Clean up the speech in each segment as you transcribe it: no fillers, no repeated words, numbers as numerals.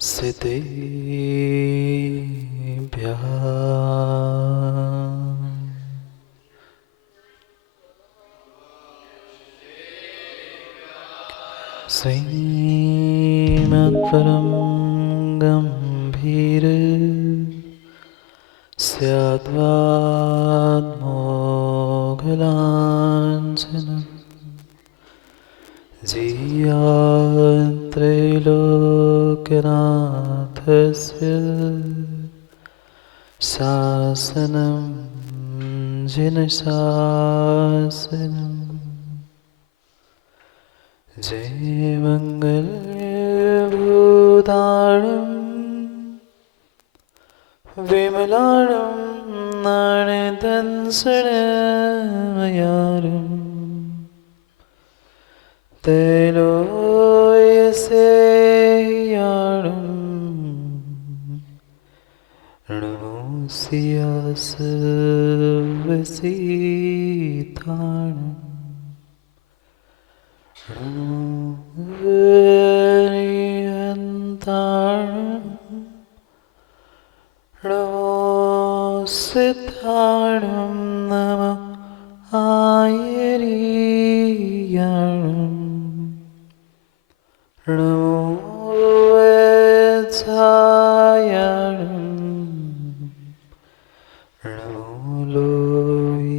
सिद्धेभ्यः श्रीमद्परं गम्भीर स्याद्वाद्मोघलाञ्छनम् जीयात्रैलोक्यनाथस्य शासनं जिनशासनम् जयमङ्गलभूताणं विमलाणं नाणदंसनमयारम् त्रैलोक्यसेयाणं नमोऽस्यासवसीताणम् हरिहन्ताणं नमोऽसिद्धाणं नमः आयर्याणं नमो वेत्सायाणं नमो लोहि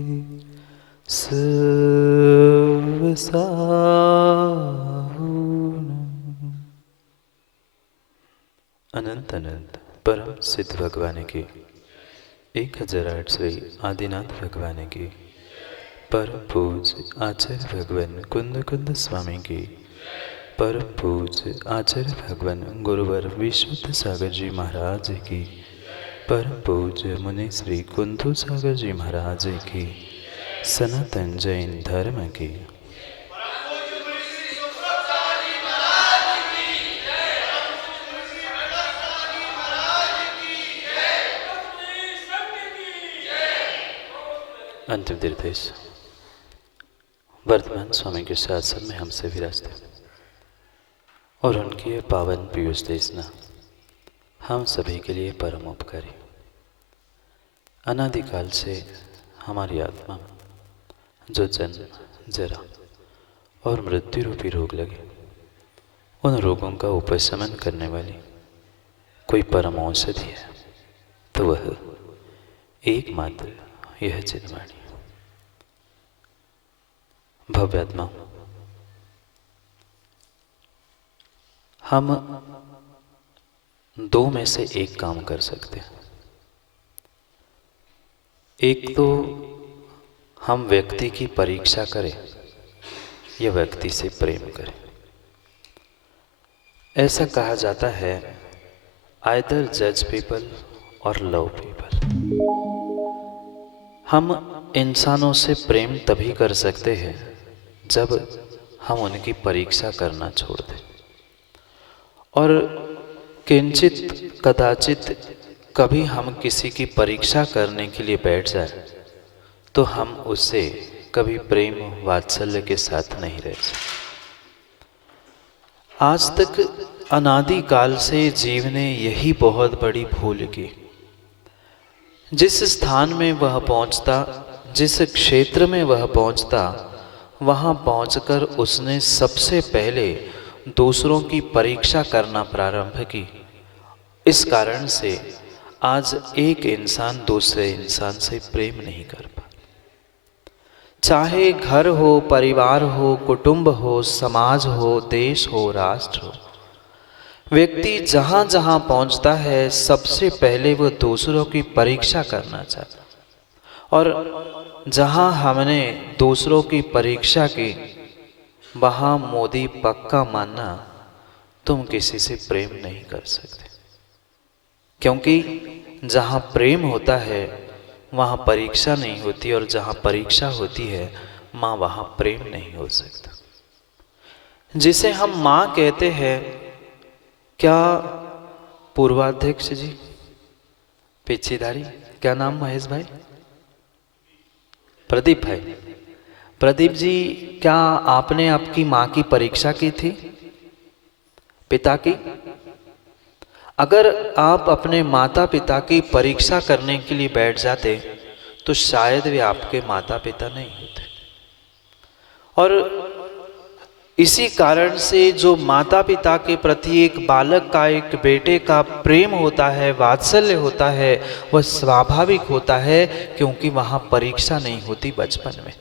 अनंत अनंत परम सिद्ध भगवान की 1008वीं आदिनाथ भगवान की परम पूज्य आचार्य भगवान कुंद कुंद स्वामी की परम पूज्य आचार्य भगवान गुरुवर विशुद्ध सागर जी महाराज की परम पूज्य मुनि श्री कुंदू सागर जी महाराज की सनातन जैन धर्म की अंतिम निर्देश वर्तमान स्वामी के शासन में हमसे विराजते और उनकी पावन पीयूष देशना हम सभी के लिए परम उपकारी। अनादिकाल से हमारी आत्मा जो जन्म जरा और मृत्यु रूपी रोग लगे उन रोगों का उपशमन करने वाली कोई परम औषधि है तो वह एकमात्र यह चिन्हवाणी भव्यात्मा। हम दो में से एक काम कर सकते हैं। एक तो हम व्यक्ति की परीक्षा करें या व्यक्ति से प्रेम करें। ऐसा कहा जाता है आइदर जज पीपल और लव पीपल। हम इंसानों से प्रेम तभी कर सकते हैं जब हम उनकी परीक्षा करना छोड़ दें और किंचित कदाचित कभी हम किसी की परीक्षा करने के लिए बैठ जाए तो हम उससे कभी प्रेम वात्सल्य के साथ नहीं रह सकते। आज तक अनादिकाल से जीव ने यही बहुत बड़ी भूल की। जिस स्थान में वह पहुंचता, जिस क्षेत्र में वह पहुंचता, वहां पहुंचकर उसने सबसे पहले दूसरों की परीक्षा करना प्रारंभ की। इस कारण से आज एक इंसान दूसरे इंसान से प्रेम नहीं कर पा। चाहे घर हो, परिवार हो, कुटुंब हो, समाज हो, देश हो, राष्ट्र हो, व्यक्ति जहाँ जहाँ पहुँचता है सबसे पहले वह दूसरों की परीक्षा करना चाहता। और जहाँ हमने दूसरों की परीक्षा की वहाँ मोदी पक्का मानना तुम किसी से प्रेम नहीं कर सकते, क्योंकि जहाँ प्रेम होता है वहाँ परीक्षा नहीं होती और जहाँ परीक्षा होती है माँ वहाँ प्रेम नहीं हो सकता। जिसे हम माँ कहते हैं, क्या पूर्वाध्यक्ष जी पीछेधारी, क्या नाम महेश भाई, प्रदीप भाई, प्रदीप जी, क्या आपने आपकी माँ की परीक्षा की थी, पिता की? अगर आप अपने माता पिता की परीक्षा करने के लिए बैठ जाते तो शायद वे आपके माता पिता नहीं होते। और इसी कारण से जो माता पिता के प्रति एक बालक का, एक बेटे का प्रेम होता है, वात्सल्य होता है, वह स्वाभाविक होता है, क्योंकि वहाँ परीक्षा नहीं होती बचपन में।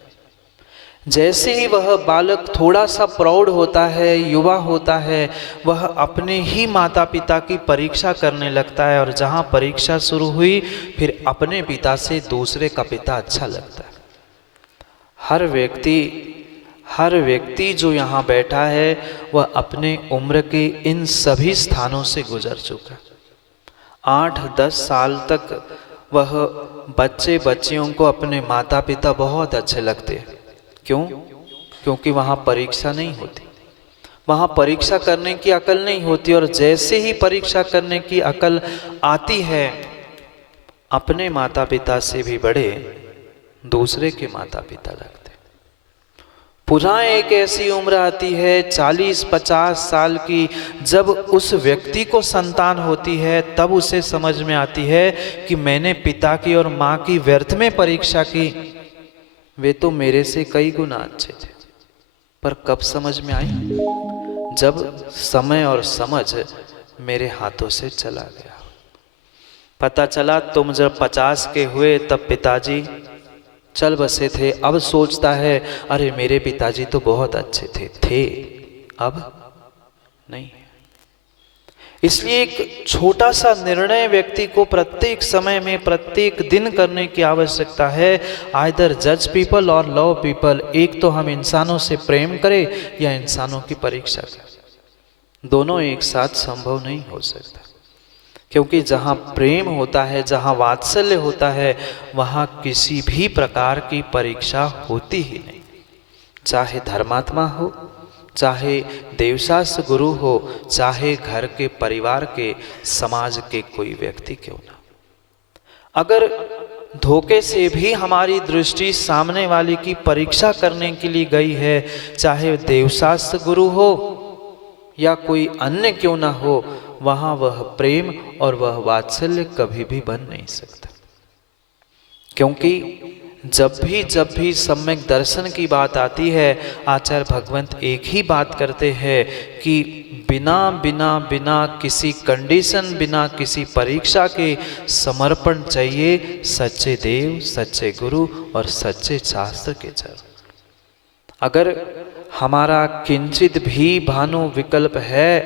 जैसे ही वह बालक थोड़ा सा प्रौढ़ होता है, युवा होता है, वह अपने ही माता पिता की परीक्षा करने लगता है, और जहाँ परीक्षा शुरू हुई फिर अपने पिता से दूसरे का पिता अच्छा लगता है। हर व्यक्ति जो यहाँ बैठा है वह अपने उम्र के इन सभी स्थानों से गुजर चुका। 8-10 साल तक वह बच्चियों को अपने माता पिता बहुत अच्छे लगते हैं। क्यों? क्योंकि वहाँ परीक्षा नहीं होती, वहाँ परीक्षा करने की अकल नहीं होती। और जैसे ही परीक्षा करने की अकल आती है, अपने माता पिता से भी बड़े दूसरे के माता पिता लगते। पुनः एक ऐसी उम्र आती है 40-50 साल की, जब उस व्यक्ति को संतान होती है, तब उसे समझ में आती है कि मैंने पिता की और माँ की व्यर्थ में परीक्षा की। वे तो मेरे से कई गुना अच्छे थे। पर कब समझ में आई? जब समय और समझ मेरे हाथों से चला गया। पता चला तुम जब 50 के हुए तब पिताजी चल बसे थे। अब सोचता है अरे मेरे पिताजी तो बहुत अच्छे थे, अब नहीं। इसलिए एक छोटा सा निर्णय व्यक्ति को प्रत्येक समय में, प्रत्येक दिन करने की आवश्यकता है। आइदर जज पीपल और लव पीपल। एक तो हम इंसानों से प्रेम करें या इंसानों की परीक्षा करें। दोनों एक साथ संभव नहीं हो सकता, क्योंकि जहाँ प्रेम होता है, जहाँ वात्सल्य होता है, वहाँ किसी भी प्रकार की परीक्षा होती ही नहीं। चाहे धर्मात्मा हो, चाहे देवशास्त्र गुरु हो, चाहे घर के, परिवार के, समाज के कोई व्यक्ति क्यों ना। अगर धोखे से भी हमारी दृष्टि सामने वाले की परीक्षा करने के लिए गई है, चाहे देवशास्त्र गुरु हो या कोई अन्य क्यों ना हो, वहाँ वह प्रेम और वह वात्सल्य कभी भी बन नहीं सकता। क्योंकि जब भी सम्यक दर्शन की बात आती है, आचार्य भगवंत एक ही बात करते हैं कि बिना किसी कंडीशन, बिना किसी परीक्षा के समर्पण चाहिए सच्चे देव, सच्चे गुरु और सच्चे शास्त्र के चरण। अगर हमारा किंचित भी भानु विकल्प है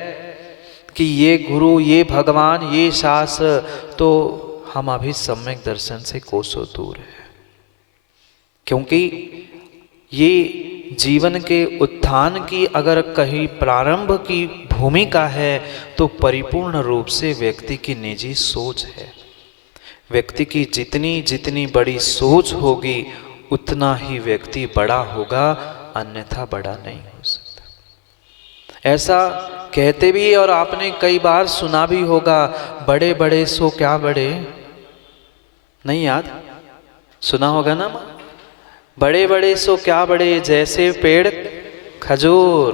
कि ये गुरु, ये भगवान, ये शास्त्र, तो हम अभी सम्यक दर्शन से कोसों दूर है। क्योंकि ये जीवन के उत्थान की अगर कहीं प्रारंभ की भूमिका है, तो परिपूर्ण रूप से व्यक्ति की निजी सोच है। व्यक्ति की जितनी बड़ी सोच होगी, उतना ही व्यक्ति बड़ा होगा, अन्यथा बड़ा नहीं हो सकता। ऐसा कहते भी, और आपने कई बार सुना भी होगा, बड़े बड़े सो क्या बड़े, नहीं याद? सुना होगा ना? बड़े बड़े सो क्या बड़े, जैसे पेड़ खजूर,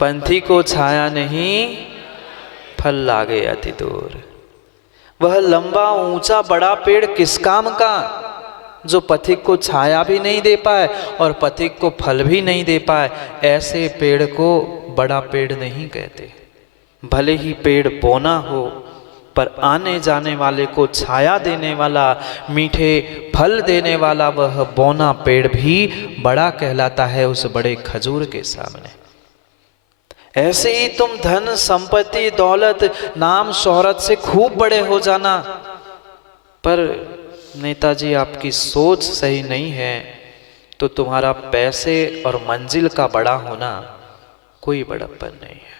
पंथी को छाया नहीं, फल लागे अति दूर। वह लंबा ऊंचा बड़ा पेड़ किस काम का, जो पथिक को छाया भी नहीं दे पाए और पथिक को फल भी नहीं दे पाए। ऐसे पेड़ को बड़ा पेड़ नहीं कहते। भले ही पेड़ बौना हो, पर आने जाने वाले को छाया देने वाला, मीठे फल देने वाला वह बौना पेड़ भी बड़ा कहलाता है उस बड़े खजूर के सामने। ऐसे ही तुम धन संपत्ति, दौलत, नाम शोहरत से खूब बड़े हो जाना, पर नेताजी आपकी सोच सही नहीं है, तो तुम्हारा पैसे और मंजिल का बड़ा होना कोई बड़प्पन नहीं है।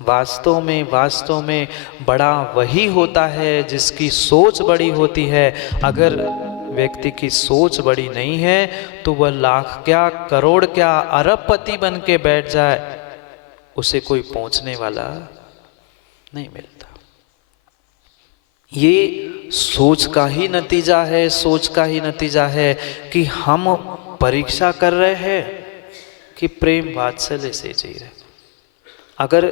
वास्तव में बड़ा वही होता है जिसकी सोच बड़ी होती है। अगर व्यक्ति की सोच बड़ी नहीं है, तो वह लाख क्या, करोड़ क्या, अरबपति बन के बैठ जाए, उसे कोई पहुंचने वाला नहीं मिलता। ये सोच का ही नतीजा है कि हम परीक्षा कर रहे हैं कि प्रेम वात्सल्य से जी रहे। अगर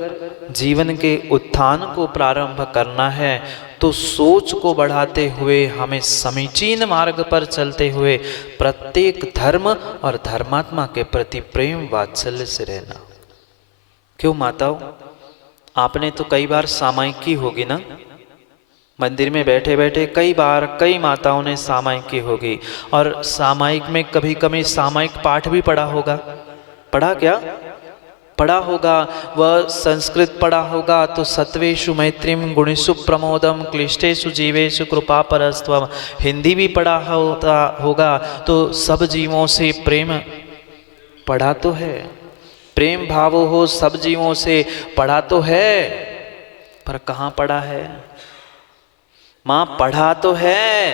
जीवन के उत्थान को प्रारंभ करना है तो सोच को बढ़ाते हुए, हमें समीचीन मार्ग पर चलते हुए प्रत्येक धर्म और धर्मात्मा के प्रति प्रेम वात्सल्य से रहना। क्यों माताओं, आपने तो कई बार सामायिक की होगी ना, मंदिर में बैठे बैठे कई बार कई माताओं ने सामायिक की होगी, और सामायिक में कभी कभी सामायिक पाठ भी पढ़ा होगा। पढ़ा क्या? पढ़ा होगा। वह संस्कृत पढ़ा होगा तो सत्वेषु मैत्रीम गुणेषु प्रमोदम क्लिष्टेषु जीवेषु कृपा परस्त्वम। हिंदी भी पढ़ा होगा तो सब जीवों से प्रेम पढ़ा तो है, प्रेम भाव हो सब जीवों से पढ़ा तो है, पर कहाँ पढ़ा है? माँ पढ़ा तो है,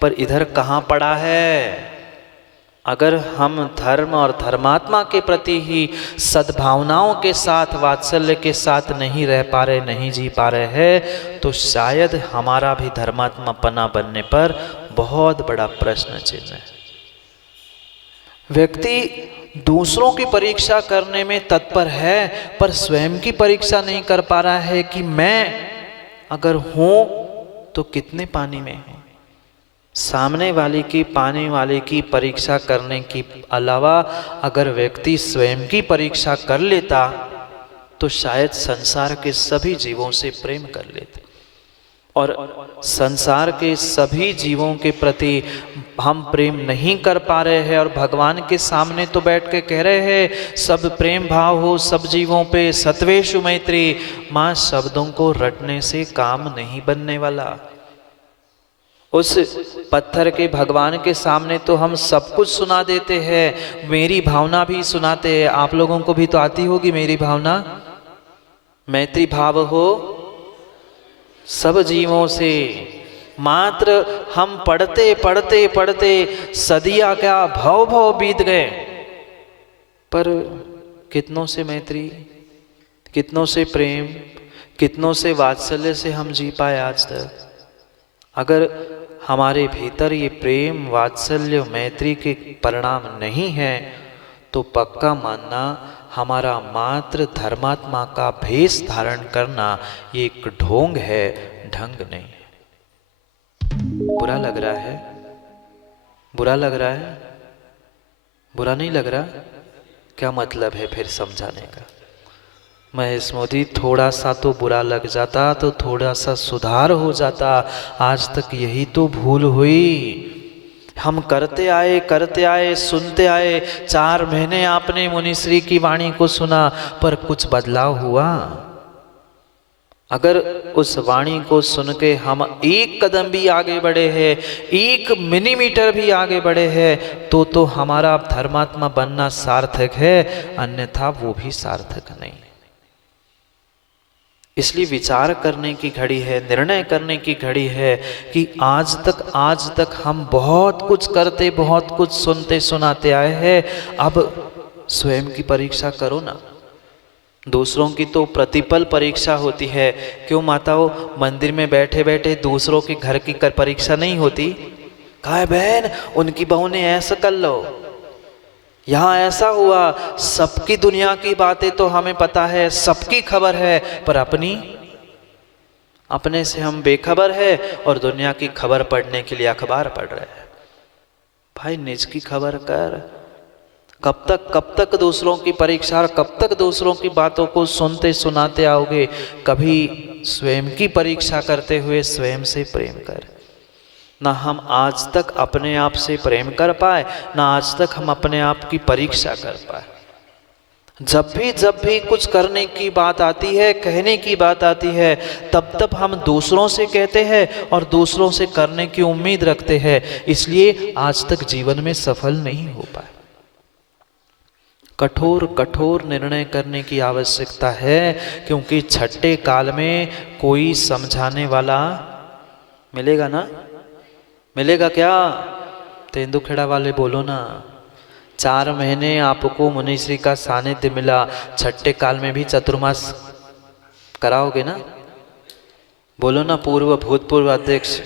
पर इधर कहाँ पढ़ा है? अगर हम धर्म और धर्मात्मा के प्रति ही सद्भावनाओं के साथ, वात्सल्य के साथ नहीं रह पा रहे, नहीं जी पा रहे हैं, तो शायद हमारा भी धर्मात्मापना बनने पर बहुत बड़ा प्रश्न चिन्ह है। व्यक्ति दूसरों की परीक्षा करने में तत्पर है, पर स्वयं की परीक्षा नहीं कर पा रहा है कि मैं अगर हूं तो कितने पानी में हूं। सामने वाले की, पाने वाले की परीक्षा करने की अलावा अगर व्यक्ति स्वयं की परीक्षा कर लेता तो शायद संसार के सभी जीवों से प्रेम कर लेता। और संसार के सभी जीवों के प्रति हम प्रेम नहीं कर पा रहे हैं, और भगवान के सामने तो बैठ के कह रहे हैं सब प्रेम भाव हो सब जीवों पे, सत्वेषु मैत्री। माँ, शब्दों को रटने से काम नहीं बनने वाला। उस पत्थर के भगवान के सामने तो हम सब कुछ सुना देते हैं, मेरी भावना भी सुनाते हैं। आप लोगों को भी तो आती होगी मेरी भावना। मैत्री भाव हो सब जीवों से। मात्र हम पढ़ते पढ़ते पढ़ते सदियां क्या भव भव बीत गए, पर कितनों से मैत्री, कितनों से प्रेम, कितनों से वात्सल्य से हम जी पाए आज तक। अगर हमारे भीतर ये प्रेम, वात्सल्य, मैत्री के परिणाम नहीं है तो पक्का मानना हमारा मात्र धर्मात्मा का भेष धारण करना ये एक ढोंग है, ढंग नहीं है। बुरा लग रहा है? बुरा लग रहा है? बुरा नहीं लग रहा? क्या मतलब है फिर समझाने का? महेश मोदी, थोड़ा सा तो बुरा लग जाता तो थोड़ा सा सुधार हो जाता। आज तक यही तो भूल हुई। हम करते आए, सुनते आए। 4 महीने आपने मुनिश्री की वाणी को सुना, पर कुछ बदलाव हुआ? अगर उस वाणी को सुन के हम एक कदम भी आगे बढ़े हैं, 1 मिलीमीटर भी आगे बढ़े हैं, तो हमारा धर्मात्मा बनना सार्थक है, अन्यथा वो भी सार्थक नहीं। इसलिए विचार करने की घड़ी है, निर्णय करने की घड़ी है कि आज तक हम बहुत कुछ करते, बहुत कुछ सुनते सुनाते आए हैं। अब स्वयं की परीक्षा करो ना। दूसरों की तो प्रतिपल परीक्षा होती है। क्यों माताओं, मंदिर में बैठे बैठे दूसरों के घर की परीक्षा नहीं होती? कहा है बहन, उनकी बहू ने ऐसा कर लो, यहाँ ऐसा हुआ। सबकी दुनिया की बातें तो हमें पता है, सबकी खबर है, पर अपने से हम बेखबर है और दुनिया की खबर पढ़ने के लिए अखबार पढ़ रहे हैं। भाई निज की खबर कर। कब तक दूसरों की परीक्षा, कब तक दूसरों की बातों को सुनते सुनाते आओगे? कभी स्वयं की परीक्षा करते हुए स्वयं से प्रेम कर। ना हम आज तक अपने आप से प्रेम कर पाए, ना आज तक हम अपने आप की परीक्षा कर पाए। जब भी कुछ करने की बात आती है, कहने की बात आती है, तब हम दूसरों से कहते हैं और दूसरों से करने की उम्मीद रखते हैं। इसलिए आज तक जीवन में सफल नहीं हो पाए। कठोर निर्णय करने की आवश्यकता है, क्योंकि छठे काल में कोई समझाने वाला मिलेगा ना? मिलेगा क्या? तेंदुखेड़ा वाले बोलो ना। 4 महीने आपको मुनिश्री का सानिध्य मिला, छठे काल में भी चतुर्मास कराओगे ना? बोलो ना। भूतपूर्व अध्यक्ष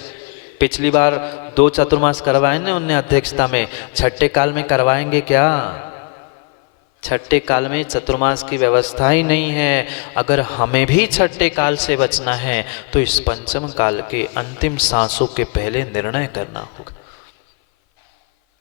पिछली बार 2 चतुर्मास करवाए ना उनने अध्यक्षता में, छठे काल में करवाएंगे क्या? छठे काल में चतुर्मास की व्यवस्था ही नहीं है। अगर हमें भी छठे काल से बचना है तो इस पंचम काल के अंतिम सांसों के पहले निर्णय करना होगा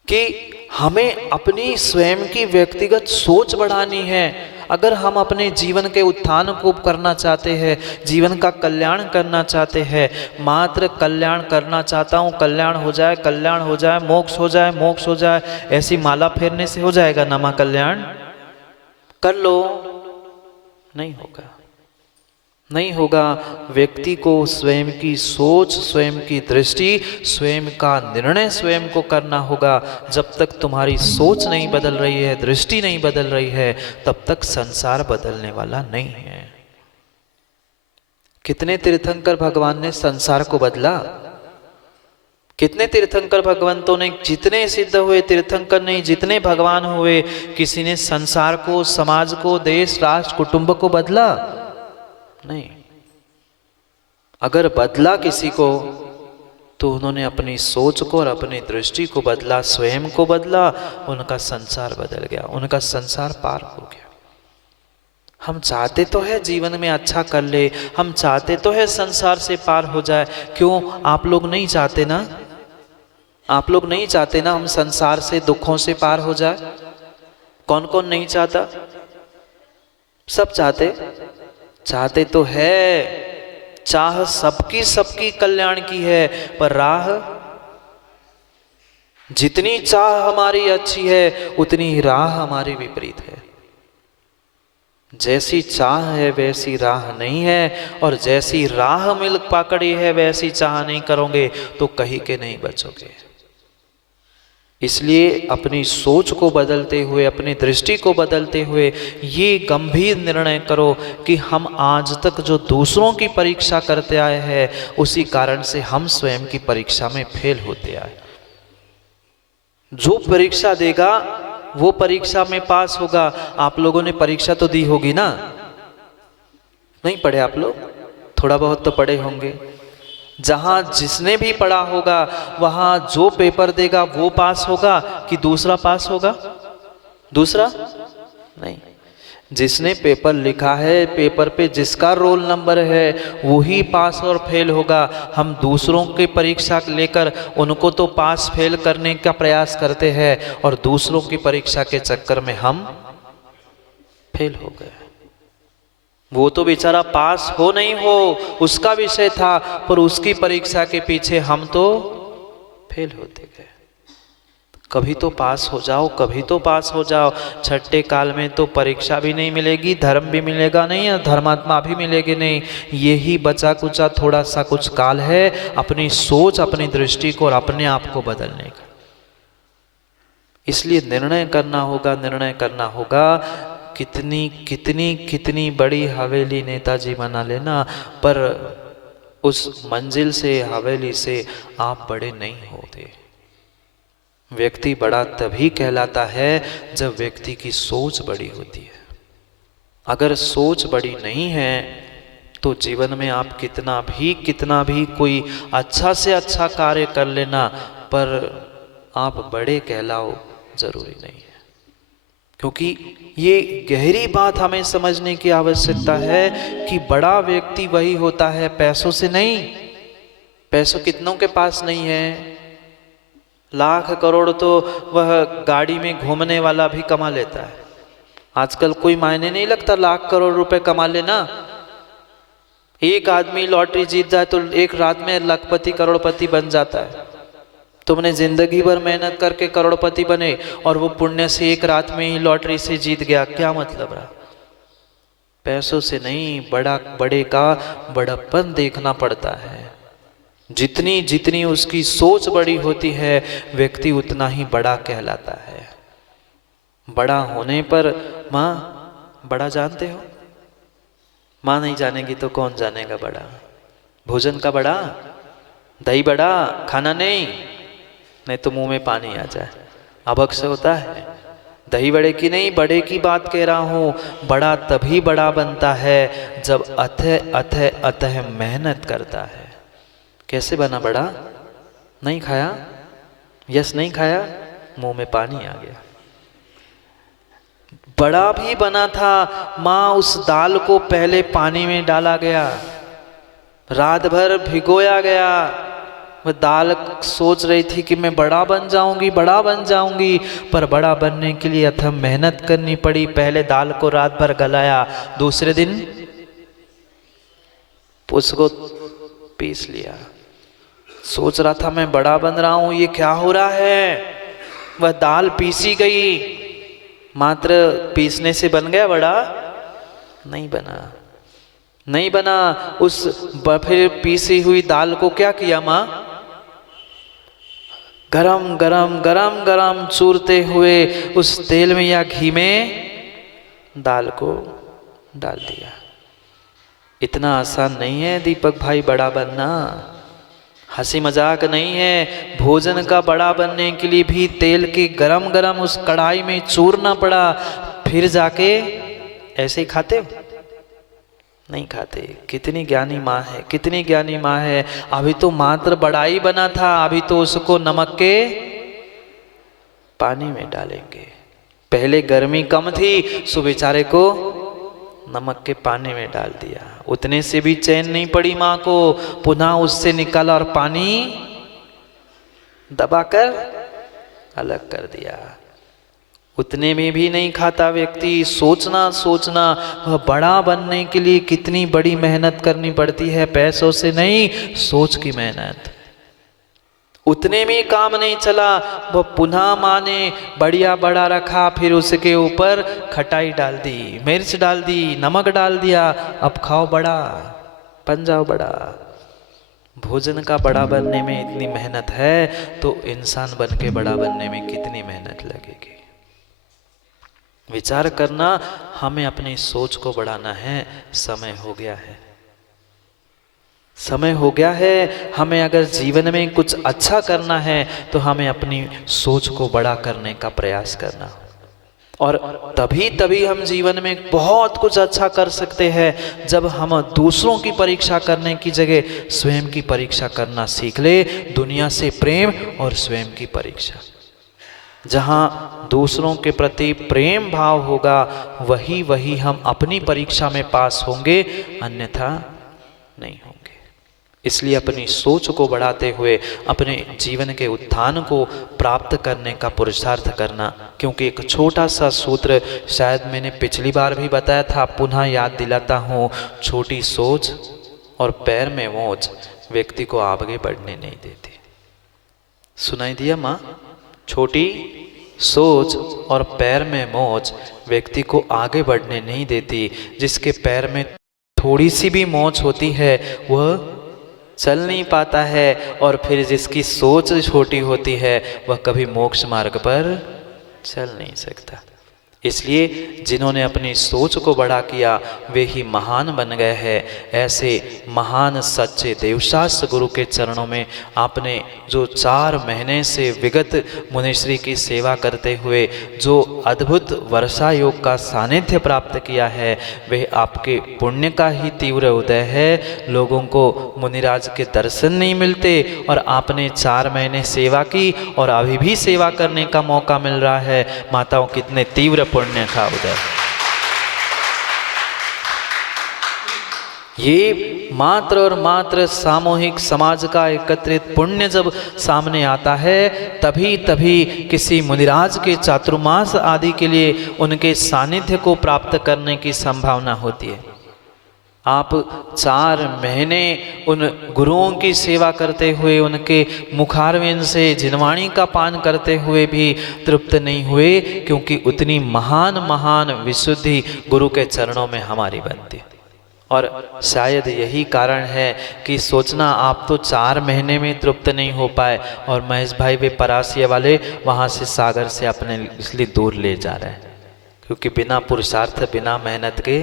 कि हमें अपनी स्वयं की व्यक्तिगत सोच बढ़ानी है। अगर हम अपने जीवन के उत्थान को करना चाहते हैं, जीवन का कल्याण करना चाहते हैं, मात्र कल्याण करना चाहता हूँ, कल्याण हो जाए, कल्याण हो जाए, मोक्ष हो जाए, मोक्ष हो जाए, ऐसी माला फेरने से हो जाएगा ना माँ कल्याण? कर लो, नहीं होगा, नहीं होगा। व्यक्ति को स्वयं की सोच, स्वयं की दृष्टि, स्वयं का निर्णय स्वयं को करना होगा। जब तक तुम्हारी सोच नहीं बदल रही है, दृष्टि नहीं बदल रही है, तब तक संसार बदलने वाला नहीं है। कितने तीर्थंकर भगवान ने संसार को बदला? कितने तीर्थंकर भगवंतों ने, जितने सिद्ध हुए तीर्थंकर नहीं, जितने भगवान हुए, किसी ने संसार को, समाज को, देश, राष्ट्र, कुटुंब को बदला? नहीं। अगर बदला किसी को तो उन्होंने अपनी सोच को और अपनी दृष्टि को बदला, स्वयं को बदला, उनका संसार बदल गया, उनका संसार पार हो गया। हम चाहते तो है जीवन में अच्छा कर ले, हम चाहते तो है संसार से पार हो जाए। क्यों आप लोग नहीं चाहते ना? आप लोग नहीं चाहते ना हम संसार से, दुखों से पार हो जाए? कौन कौन नहीं चाहता? सब चाहते, चाहते तो है। चाह सबकी सबकी कल्याण की है, पर राह, जितनी चाह हमारी अच्छी है उतनी ही राह हमारी विपरीत है। जैसी चाह है वैसी राह नहीं है, और जैसी राह मिल पकड़ी है वैसी चाह नहीं करोगे तो कहीं के नहीं बचोगे। इसलिए अपनी सोच को बदलते हुए, अपनी दृष्टि को बदलते हुए ये गंभीर निर्णय करो कि हम आज तक जो दूसरों की परीक्षा करते आए हैं, उसी कारण से हम स्वयं की परीक्षा में फेल होते आए। जो परीक्षा देगा वो परीक्षा में पास होगा। आप लोगों ने परीक्षा तो दी होगी ना? नहीं पढ़े आप लोग? थोड़ा बहुत तो पढ़े होंगे। जहां जिसने भी पढ़ा होगा वहां जो पेपर देगा वो पास होगा कि दूसरा पास होगा? दूसरा नहीं। जिसने पेपर लिखा है, पेपर पे जिसका रोल नंबर है वही पास और फेल होगा। हम दूसरों की परीक्षा लेकर उनको तो पास फेल करने का प्रयास करते हैं और दूसरों की परीक्षा के चक्कर में हम फेल हो गए। वो तो बेचारा पास हो नहीं हो उसका विषय था, पर उसकी परीक्षा के पीछे हम तो फेल होते गए। कभी तो पास हो जाओ, कभी तो पास हो जाओ। छठे काल में तो परीक्षा भी नहीं मिलेगी, धर्म भी मिलेगा नहीं और धर्मात्मा भी मिलेगी नहीं। यही बचा कुचा थोड़ा सा कुछ काल है अपनी सोच, अपनी दृष्टि को और अपने आप को बदलने का। इसलिए निर्णय करना होगा, निर्णय करना होगा। कितनी कितनी कितनी बड़ी हवेली नेताजी बना लेना, पर उस मंजिल से, हवेली से आप बड़े नहीं होते। व्यक्ति बड़ा तभी कहलाता है जब व्यक्ति की सोच बड़ी होती है। अगर सोच बड़ी नहीं है तो जीवन में आप कितना भी कोई अच्छा से अच्छा कार्य कर लेना, पर आप बड़े कहलाओ जरूरी नहीं है। क्योंकि ये गहरी बात हमें समझने की आवश्यकता है कि बड़ा व्यक्ति वही होता है, पैसों से नहीं। पैसों कितनों के पास नहीं है? लाख करोड़ तो वह गाड़ी में घूमने वाला भी कमा लेता है। आजकल कोई मायने नहीं लगता लाख करोड़ रुपए कमा लेना। एक आदमी लॉटरी जीत जाए तो एक रात में लखपति करोड़पति बन जाता है। तुमने जिंदगी भर मेहनत करके करोड़पति बने और वो पुण्य से एक रात में ही लॉटरी से जीत गया, क्या मतलब रहा? पैसों से नहीं, बड़े का बड़प्पन देखना पड़ता है। जितनी जितनी उसकी सोच बड़ी होती है व्यक्ति उतना ही बड़ा कहलाता है। बड़ा होने पर, माँ बड़ा जानते हो? माँ नहीं जानेगी तो कौन जानेगा बड़ा? भोजन का बड़ा, दही बड़ा, खाना नहीं तो मुंह में पानी आ जाए, अभक्ष होता है। दही बड़े की नहीं, बड़े की बात कह रहा हूँ। बड़ा तभी बड़ा बनता है जब अथः अथः अथः मेहनत करता है। कैसे बना बड़ा? नहीं खाया, यस नहीं खाया, मुंह में पानी आ गया। बड़ा भी बना था, माँ उस दाल को पहले पानी में डाला गया, रात भर भिगोया गया। वह दाल सोच रही थी कि मैं बड़ा बन जाऊंगी, बड़ा बन जाऊंगी, पर बड़ा बनने के लिए अथक मेहनत करनी पड़ी। पहले दाल को रात भर गलाया, दूसरे दिन उसको पीस लिया। सोच रहा था मैं बड़ा बन रहा हूं, ये क्या हो रहा है। वह दाल पीसी गई, मात्र पीसने से बन गया बड़ा? नहीं बना, नहीं बना। उस फिर पीसी हुई दाल को क्या किया माँ? गरम गरम गरम गरम चूरते हुए उस तेल में या घी में दाल को डाल दिया। इतना आसान नहीं है दीपक भाई बड़ा बनना, हंसी मजाक नहीं है। भोजन का बड़ा बनने के लिए भी तेल के गरम गरम उस कढ़ाई में चूरना पड़ा, फिर जाके ऐसे ही खाते हो? नहीं खाते। कितनी ज्ञानी माँ है, कितनी ज्ञानी माँ है। अभी तो मात्र बड़ा ही बना था, अभी तो उसको नमक के पानी में डालेंगे। पहले गर्मी कम थी, सो बेचारे को नमक के पानी में डाल दिया। उतने से भी चैन नहीं पड़ी माँ को, पुनः उससे निकाला और पानी दबाकर अलग कर दिया। उतने में भी नहीं खाता व्यक्ति। सोचना सोचना वह बड़ा बनने के लिए कितनी बड़ी मेहनत करनी पड़ती है, पैसों से नहीं, सोच की मेहनत। उतने में काम नहीं चला, वह पुनः माँ ने बढ़िया बड़ा रखा, फिर उसके ऊपर खटाई डाल दी, मिर्च डाल दी, नमक डाल दिया, अब खाओ बड़ा, बन जाओ बड़ा। भोजन का बड़ा बनने में इतनी मेहनत है तो इंसान बन के बड़ा बनने में कितनी मेहनत लगेगी। विचार करना, हमें अपनी सोच को बढ़ाना है। समय हो गया है, समय हो गया है। हमें अगर जीवन में कुछ अच्छा करना है तो हमें अपनी सोच को बड़ा करने का प्रयास करना, और तभी हम जीवन में बहुत कुछ अच्छा कर सकते हैं जब हम दूसरों की परीक्षा करने की जगह स्वयं की परीक्षा करना सीख ले। दुनिया से प्रेम और स्वयं की परीक्षा। जहाँ दूसरों के प्रति प्रेम भाव होगा वही हम अपनी परीक्षा में पास होंगे, अन्यथा नहीं होंगे। इसलिए अपनी सोच को बढ़ाते हुए अपने जीवन के उत्थान को प्राप्त करने का पुरुषार्थ करना। क्योंकि एक छोटा सा सूत्र शायद मैंने पिछली बार भी बताया था, पुनः याद दिलाता हूँ। छोटी सोच और पैर में मोच व्यक्ति को आगे बढ़ने नहीं देती। सुनाई दिया माँ? छोटी सोच और पैर में मोच व्यक्ति को आगे बढ़ने नहीं देती। जिसके पैर में थोड़ी सी भी मोच होती है वह चल नहीं पाता है, और फिर जिसकी सोच छोटी होती है वह कभी मोक्ष मार्ग पर चल नहीं सकता। इसलिए जिन्होंने अपनी सोच को बड़ा किया वे ही महान बन गए हैं। ऐसे महान सच्चे देवशास्त्र गुरु के चरणों में आपने जो 4 महीने से विगत मुनिश्री की सेवा करते हुए जो अद्भुत वर्षा योग का सानिध्य प्राप्त किया है, वह आपके पुण्य का ही तीव्र उदय है। लोगों को मुनिराज के दर्शन नहीं मिलते और आपने 4 महीने सेवा की और अभी भी सेवा करने का मौका मिल रहा है। माताओं, कितने तीव्र पुण्य का उदय। ये मात्र और मात्र सामूहिक समाज का एकत्रित पुण्य जब सामने आता है तभी किसी मुनिराज के चातुर्मास आदि के लिए उनके सानिध्य को प्राप्त करने की संभावना होती है। आप 4 महीने उन गुरुओं की सेवा करते हुए, उनके मुखारविंद से जिनवाणी का पान करते हुए भी तृप्त नहीं हुए, क्योंकि उतनी महान विशुद्धि गुरु के चरणों में हमारी बनती है। और शायद यही कारण है कि सोचना आप तो 4 महीने में तृप्त नहीं हो पाए, और महेश भाई वे परासिया वाले वहाँ से सागर से अपने इसलिए दूर ले जा रहे हैं, क्योंकि बिना पुरुषार्थ बिना मेहनत के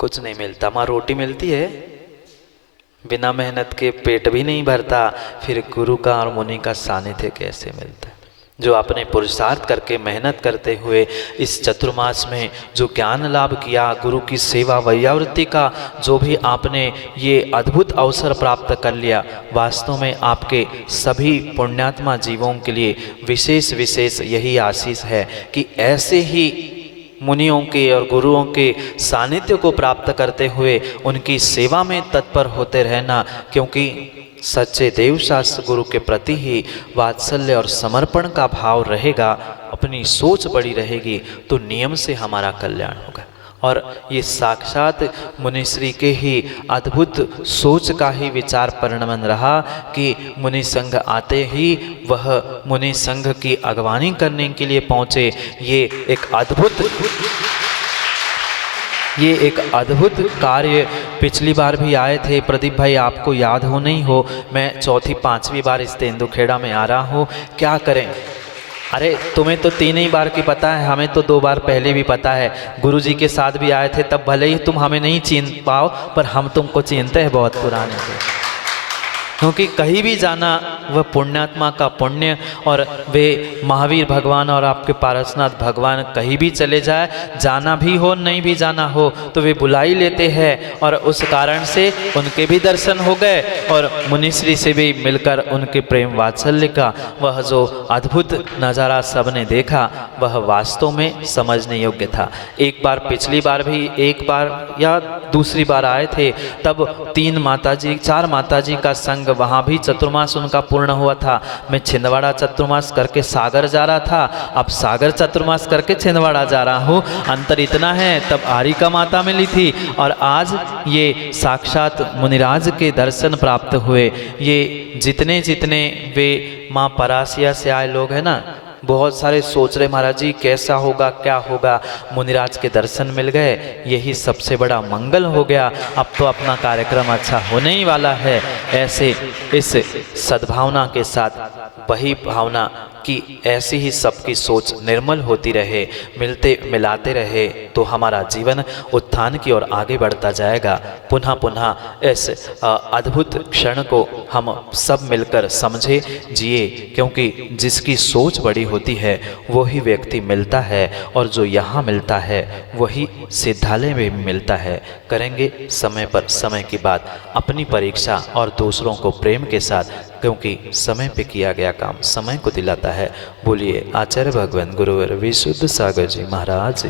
कुछ नहीं मिलता। माँ रोटी मिलती है, बिना मेहनत के पेट भी नहीं भरता, फिर गुरु का और मुनि का सानिध्य कैसे मिलता है। जो आपने पुरुषार्थ करके मेहनत करते हुए इस चतुर्मास में जो ज्ञान लाभ किया, गुरु की सेवा वैयावृत्ति का जो भी आपने ये अद्भुत अवसर प्राप्त कर लिया, वास्तव में आपके सभी पुण्यात्मा जीवों के लिए विशेष विशेष यही आशीष है कि ऐसे ही मुनियों के और गुरुओं के सानिध्य को प्राप्त करते हुए उनकी सेवा में तत्पर होते रहना, क्योंकि सच्चे देवशास्त्र गुरु के प्रति ही वात्सल्य और समर्पण का भाव रहेगा, अपनी सोच बड़ी रहेगी तो नियम से हमारा कल्याण होगा। और ये साक्षात मुनिश्री के ही अद्भुत सोच का ही विचार परिणमन रहा कि मुनि संघ आते ही वह मुनि संघ की अगवानी करने के लिए पहुँचे। ये एक अद्भुत कार्य पिछली बार भी आए थे। प्रदीप भाई, आपको याद हो नहीं हो, मैं चौथी पांचवी बार इस तेंदुखेड़ा में आ रहा हूँ। क्या करें? अरे तुम्हें तो 3 ही बार की पता है, हमें तो 2 बार पहले भी पता है। गुरुजी के साथ भी आए थे, तब भले ही तुम हमें नहीं चिन पाओ पर हम तुमको चिनते हैं बहुत पुराने से। क्योंकि कहीं भी जाना वह पुण्यात्मा का पुण्य, और वे महावीर भगवान और आपके पारसनाथ भगवान कहीं भी चले जाए, जाना भी हो नहीं भी जाना हो तो वे बुला ही लेते हैं। और उस कारण से उनके भी दर्शन हो गए और मुनिश्री से भी मिलकर उनके प्रेम वात्सल्य का वह जो अद्भुत नज़ारा सबने देखा वह वास्तव में समझने योग्य था। एक बार पिछली बार भी, एक बार या दूसरी बार आए थे, तब 4 माताजी का संग वहाँ भी चतुर्मास उनका पूर्ण हुआ था। मैं छिंदवाड़ा चतुर्मास करके सागर जा रहा था, अब सागर चतुर्मास करके छिंदवाड़ा जा रहा हूँ। अंतर इतना है, तब आरिका माता मिली थी और आज ये साक्षात मुनिराज के दर्शन प्राप्त हुए। ये जितने वे माँ परासिया से आए लोग हैं ना, बहुत सारे सोच रहे महाराज जी कैसा होगा क्या होगा, मुनिराज के दर्शन मिल गए, यही सबसे बड़ा मंगल हो गया। अब तो अपना कार्यक्रम अच्छा होने ही वाला है। ऐसे इस सद्भावना के साथ वही भावना कि ऐसी ही सबकी सोच निर्मल होती रहे, मिलते मिलाते रहे, तो हमारा जीवन उत्थान की ओर आगे बढ़ता जाएगा। पुनः पुनः इस अद्भुत क्षण को हम सब मिलकर समझे, जिए, क्योंकि जिसकी सोच बड़ी होती है वही व्यक्ति मिलता है, और जो यहाँ मिलता है वही सिद्धालय में भी मिलता है। करेंगे समय पर समय की बात, अपनी परीक्षा और दूसरों को प्रेम के साथ, क्योंकि समय पे किया गया काम समय को दिलाता है। बोलिए आचार्य भगवान गुरुवर विशुद्ध सागर जी महाराज।